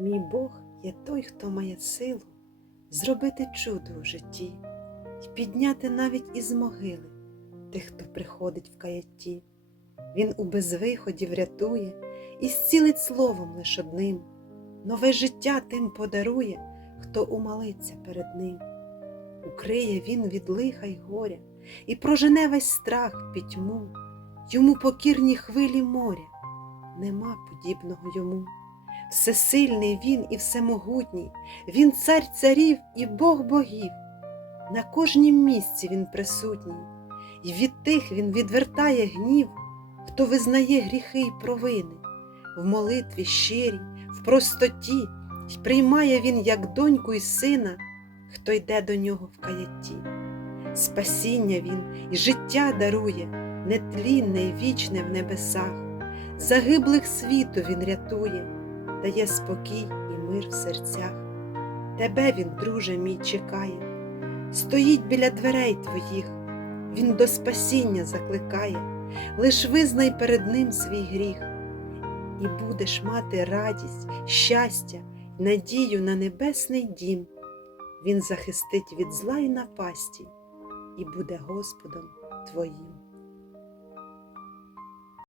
Мій Бог є той, хто має силу зробити чудо в житті і підняти навіть із могили тих, хто приходить в каятті. Він у безвиході врятує і зцілить словом лиш одним. Нове життя тим подарує, хто умолиться перед ним. Укриє він від лиха й горя і прожене весь страх пітьму. Йому покірні хвилі моря, нема подібного йому. Всесильний він і всемогутній, він цар царів і Бог богів. На кожнім місці він присутній, і від тих він відвертає гнів, хто визнає гріхи й провини, в молитві щирій, в простоті, й приймає він, як доньку й сина, хто йде до нього в каятті. Спасіння він і життя дарує, нетлінне й вічне в небесах, загиблих світу він рятує, дає спокій і мир в серцях. Тебе він, друже мій, чекає, стоїть біля дверей твоїх, він до спасіння закликає, лиш визнай перед ним свій гріх, і будеш мати радість, щастя, надію на небесний дім. Він захистить від зла й напасті і буде Господом твоїм.